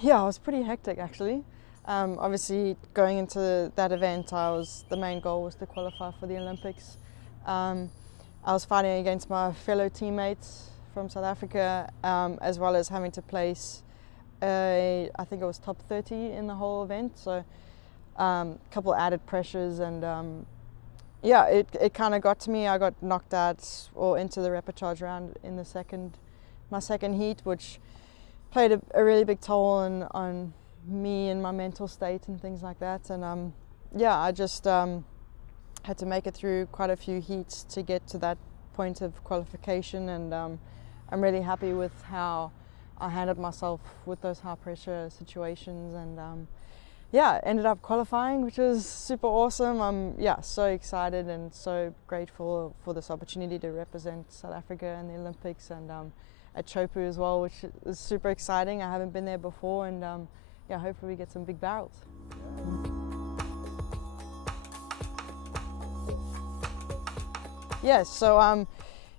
Yeah, it was pretty hectic actually. Obviously, going into that event, the main goal was to qualify for the Olympics. I was fighting against my fellow teammates from South Africa, as well as having to place, I think it was top 30 in the whole event. So, a couple added pressures, and yeah, it kind of got to me. I got knocked out or into the repechage round in my second heat, which played a really big toll on me and my mental state and things like that. And yeah, I just had to make it through quite a few heats to get to that point of qualification, and I'm really happy with how I handled myself with those high pressure situations, and yeah, ended up qualifying, which was super awesome. I'm so excited and so grateful for this opportunity to represent South Africa in the Olympics, and at Chopu as well, which is super exciting. I haven't been there before, and yeah, hopefully we get some big barrels. Yeah, so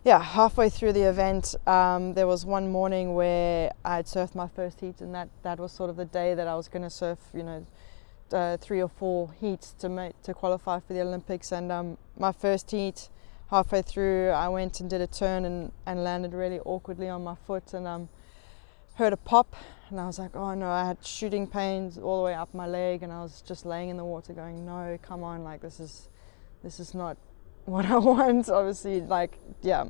yeah, halfway through the event, there was one morning where I had surfed my first heat, and that was sort of the day that I was going to surf, 3 or 4 heats to qualify for the Olympics. And my first heat, halfway through, I went and did a turn and landed really awkwardly on my foot, and heard a pop, and I was like, oh no, I had shooting pains all the way up my leg, and I was just laying in the water going, no, come on, like this is not what I want. Obviously, like, yeah,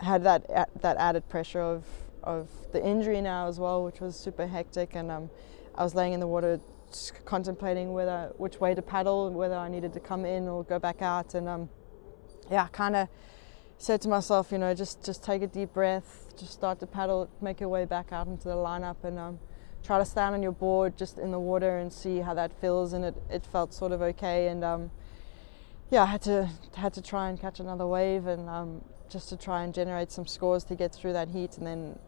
I had that added pressure of the injury now as well, which was super hectic, and I was laying in the water just contemplating which way to paddle, whether I needed to come in or go back out, and yeah, kind of said to myself, just take a deep breath, just start to paddle, make your way back out into the lineup, and try to stand on your board just in the water and see how that feels. And it felt sort of okay, and yeah, I had to try and catch another wave, and just to try and generate some scores to get through that heat. And then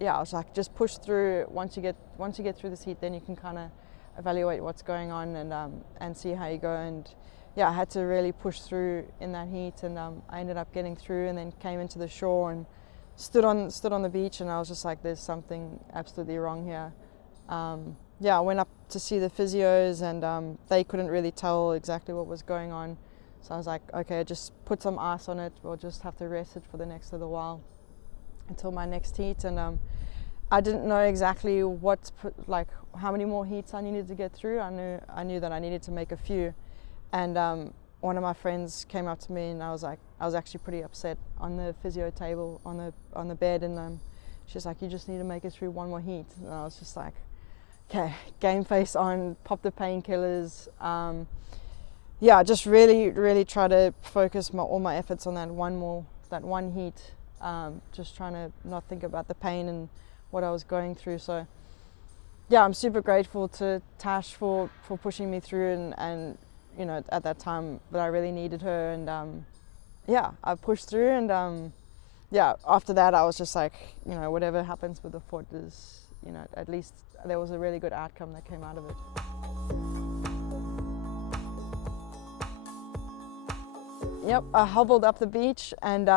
yeah, I was like, just push through. Once you get through this heat, then you can kind of evaluate what's going on, and see how you go. And yeah, I had to really push through in that heat, and I ended up getting through, and then came into the shore and stood on the beach, and I was just like, there's something absolutely wrong here. Yeah, I went up to see the physios, and they couldn't really tell exactly what was going on. So I was like, okay, just put some ice on it. We'll just have to rest it for the next little while until my next heat. And I didn't know exactly how many more heats I needed to get through. I knew that I needed to make a few. And one of my friends came up to me, and I was actually pretty upset on the physio table on the bed, and she's like, you just need to make it through one more heat. And I was just like, okay, game face on, pop the painkillers. Yeah, just really try to focus all my efforts on that one heat. Just trying to not think about the pain and what I was going through. So yeah, I'm super grateful to Tash for pushing me through, and at that time that I really needed her, and yeah, I pushed through, and yeah, after that I was just like, whatever happens with the foot is, at least there was a really good outcome that came out of it. Yep, I hobbled up the beach, and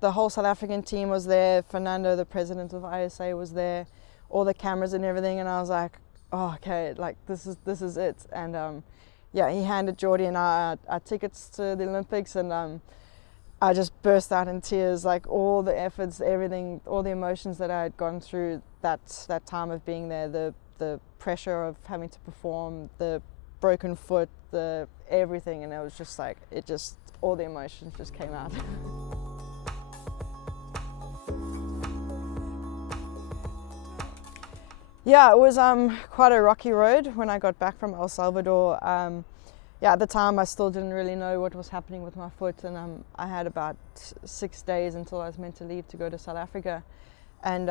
the whole South African team was there. Fernando, the president of ISA, was there, all the cameras and everything, and I was like, oh, okay, like this is it. And yeah, he handed Geordie and I our tickets to the Olympics, and I just burst out in tears, like all the efforts, everything, all the emotions that I had gone through that time of being there, the pressure of having to perform, the broken foot, the everything, and it was just like, all the emotions just came out. Yeah, it was quite a rocky road when I got back from El Salvador. Yeah, at the time I still didn't really know what was happening with my foot, and I had about 6 days until I was meant to leave to go to South Africa. And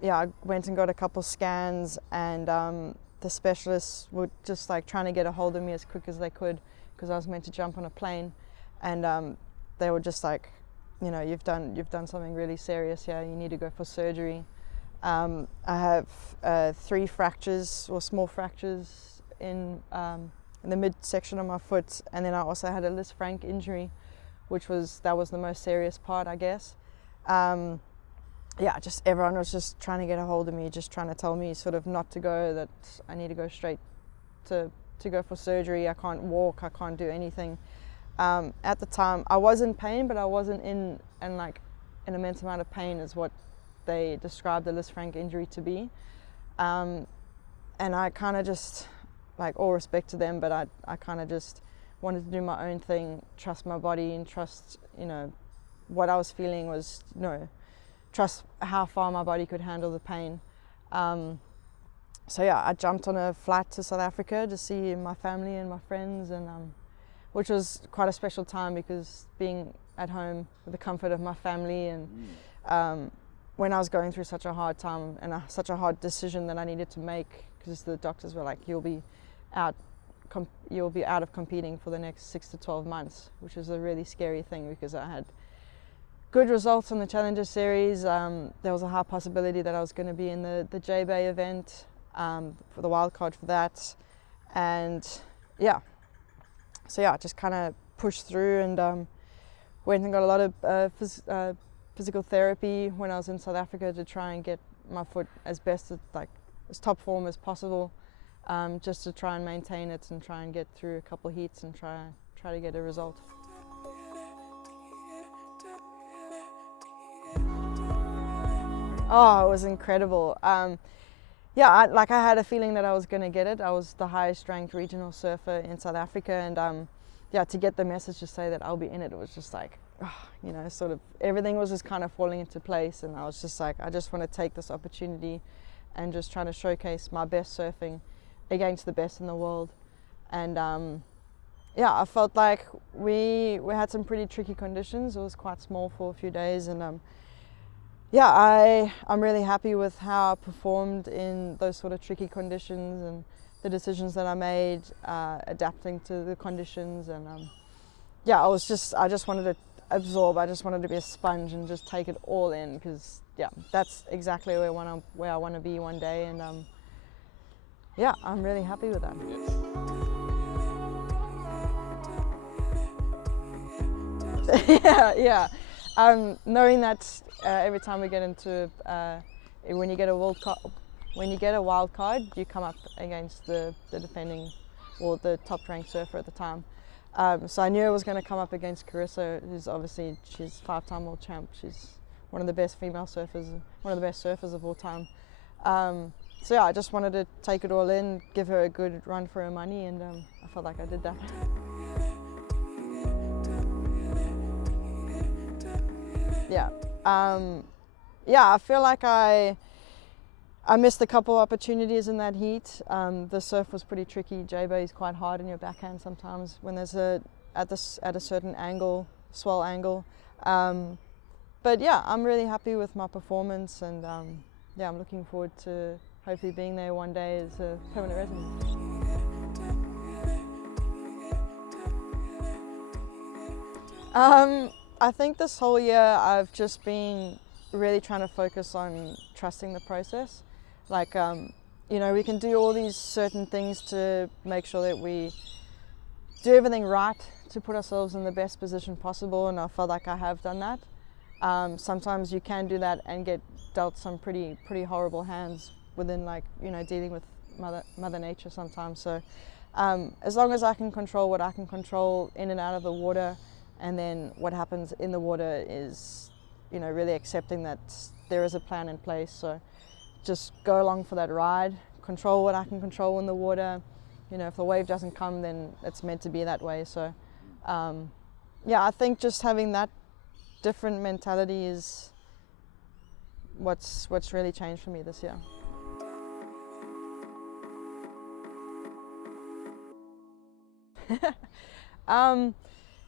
yeah, I went and got a couple scans, and the specialists were just like trying to get a hold of me as quick as they could, because I was meant to jump on a plane, and they were just like, you know, you've done something really serious here. You need to go for surgery. I have 3 fractures or small fractures in the midsection of my foot, and then I also had a Lisfranc injury, that was the most serious part, I guess. Yeah, just everyone was just trying to get a hold of me, just trying to tell me sort of not to go, that I need to go straight to go for surgery. I can't walk, I can't do anything. At the time, I was in pain, but I wasn't in an immense amount of pain, is what they described the Lisfranc injury to be. And I kind of just, like, all respect to them, but I kind of just wanted to do my own thing, trust my body, and trust, you know, what I was feeling was, you know, trust how far my body could handle the pain. So yeah, I jumped on a flight to South Africa to see my family and my friends, and which was quite a special time, because being at home with the comfort of my family, and when I was going through such a hard time and such a hard decision that I needed to make, because the doctors were like, you'll be out of competing for the next 6 to 12 months, which was a really scary thing, because I had good results on the Challenger Series. There was a high possibility that I was going to be in the J-Bay event, for the wild card for that. And yeah, so yeah, just kind of pushed through, and went and got a lot of physical therapy when I was in South Africa to try and get my foot as top form as possible, just to try and maintain it and try and get through a couple of heats and try to get a result. Oh, it was incredible. Yeah, I had a feeling that I was going to get it. I was the highest ranked regional surfer in South Africa, and yeah, to get the message to say that I'll be in it, it was just like, you know, sort of everything was just kind of falling into place, and I was just like, I just want to take this opportunity and just try to showcase my best surfing against the best in the world. And yeah, I felt like we had some pretty tricky conditions. It was quite small for a few days, and yeah, I'm really happy with how I performed in those sort of tricky conditions, and the decisions that I made, adapting to the conditions. And yeah, I just wanted to absorb. I just wanted to be a sponge and just take it all in, because yeah, that's exactly where I want to be one day. And yeah, I'm really happy with that. Yeah. Knowing that every time we get into when you get a wild card, you come up against the defending, or the top ranked surfer at the time. So I knew I was going to come up against Carissa, she's 5-time world champ. She's one of the best female surfers, one of the best surfers of all time. So yeah, I just wanted to take it all in, give her a good run for her money, and I felt like I did that. Yeah, I feel like I missed a couple opportunities in that heat. The surf was pretty tricky. J-Bay is quite hard in your backhand sometimes when there's at a certain angle, swell angle. But yeah, I'm really happy with my performance, and yeah, I'm looking forward to hopefully being there one day as a permanent resident. I think this whole year I've just been really trying to focus on trusting the process. Like, you know, we can do all these certain things to make sure that we do everything right to put ourselves in the best position possible, and I felt like I have done that. Sometimes you can do that and get dealt some pretty horrible hands within, like, you know, dealing with Mother Nature sometimes. So as long as I can control what I can control in and out of the water, and then what happens in the water is, you know, really accepting that there is a plan in place. So just go along for that ride, control what I can control in the water. You know, if the wave doesn't come, then it's meant to be that way. So yeah, I think just having that different mentality is what's really changed for me this year.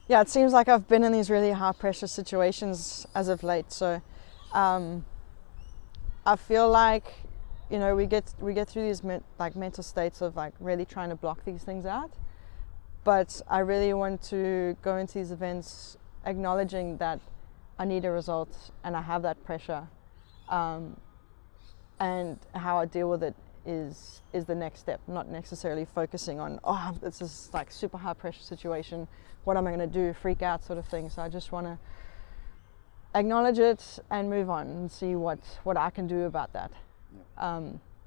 Yeah, it seems like I've been in these really high pressure situations as of late. So I feel like, you know, we get through these mental states of like really trying to block these things out. But I really want to go into these events acknowledging that I need a result and I have that pressure, and how I deal with it is the next step, not necessarily focusing on, oh, this is like super high pressure situation, what am I going to do, freak out sort of thing. So I just want to acknowledge it and move on and see what I can do about that. Yeah.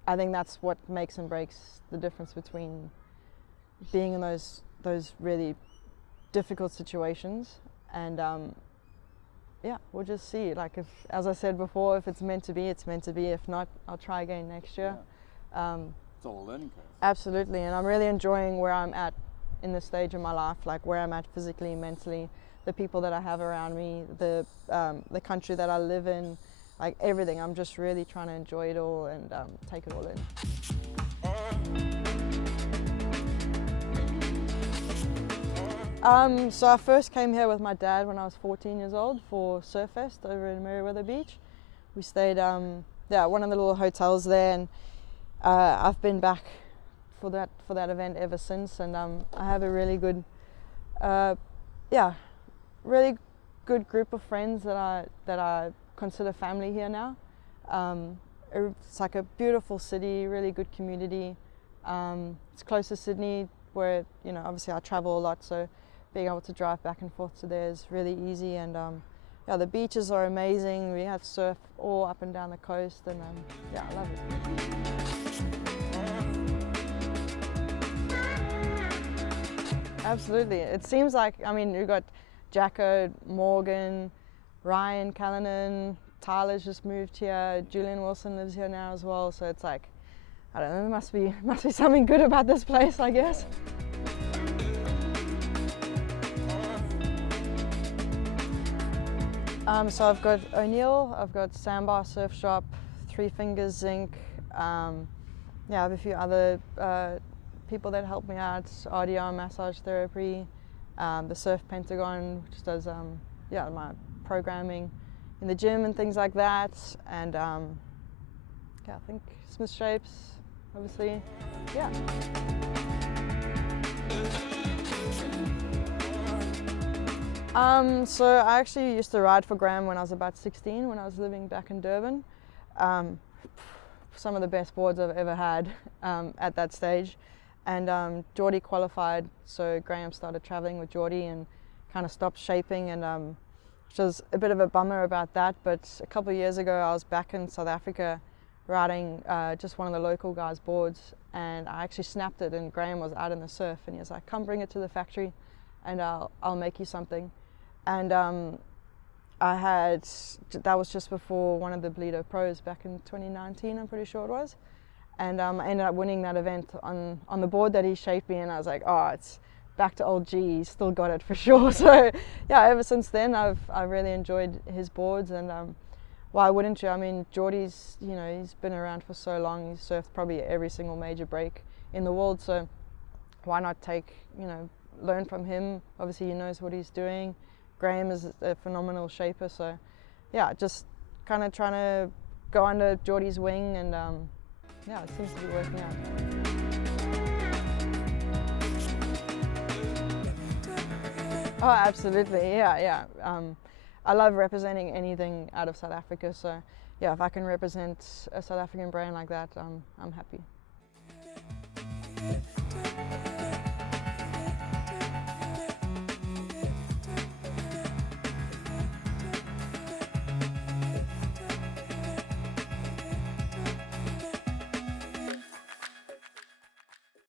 I think that's what makes and breaks the difference between being in those really difficult situations, and yeah, we'll just see. Like, if, as I said before, if it's meant to be, it's meant to be. If not, I'll try again next year. Yeah. It's all a learning curve. Absolutely, and I'm really enjoying where I'm at in this stage of my life, like where I'm at physically, mentally, the people that I have around me, the country that I live in, like everything. I'm just really trying to enjoy it all and take it all in. So I first came here with my dad when I was 14 years old for Surf Fest over in Meriwether Beach. We stayed one of the little hotels there, and I've been back for that event ever since, and I have a really good really good group of friends that I consider family here now. It's like a beautiful city, really good community. It's close to Sydney, where, you know, obviously I travel a lot, so being able to drive back and forth to there is really easy. And yeah, the beaches are amazing. We have surf all up and down the coast, and yeah, I love it. Absolutely. It seems like, I mean, we've got Jacko, Morgan, Ryan Callanan, Tyler's just moved here, Julian Wilson lives here now as well, so it's like, I don't know, there must be something good about this place, I guess. So I've got O'Neill, I've got Sandbar Surf Shop, Three Fingers Zinc, yeah, I have a few other people that help me out, RDR Massage Therapy, the Surf Pentagon, which does yeah, my programming in the gym and things like that, and yeah, I think Smith Shapes, obviously, yeah. So I actually used to ride for Graham when I was about 16, when I was living back in Durban. Some of the best boards I've ever had at that stage. And Geordie qualified, so Graham started traveling with Geordie and kind of stopped shaping, and which was a bit of a bummer about that. But a couple of years ago, I was back in South Africa riding just one of the local guys' boards, and I actually snapped it, and Graham was out in the surf, and he was like, "Come bring it to the factory and I'll make you something." And that was just before one of the Bleedo Pros back in 2019, I'm pretty sure it was. And I ended up winning that event on the board that he shaped me, and I was like, oh, it's back to old G, he's still got it for sure. So yeah, ever since then I've really enjoyed his boards, and why wouldn't you? I mean, Geordie's, you know, he's been around for so long, he's surfed probably every single major break in the world, so why not learn from him? Obviously he knows what he's doing. Graham is a phenomenal shaper, so yeah, just kind of trying to go under Geordie's wing, and yeah, it seems to be working out. Oh, absolutely, yeah. I love representing anything out of South Africa, so yeah, if I can represent a South African brand like that, I'm happy.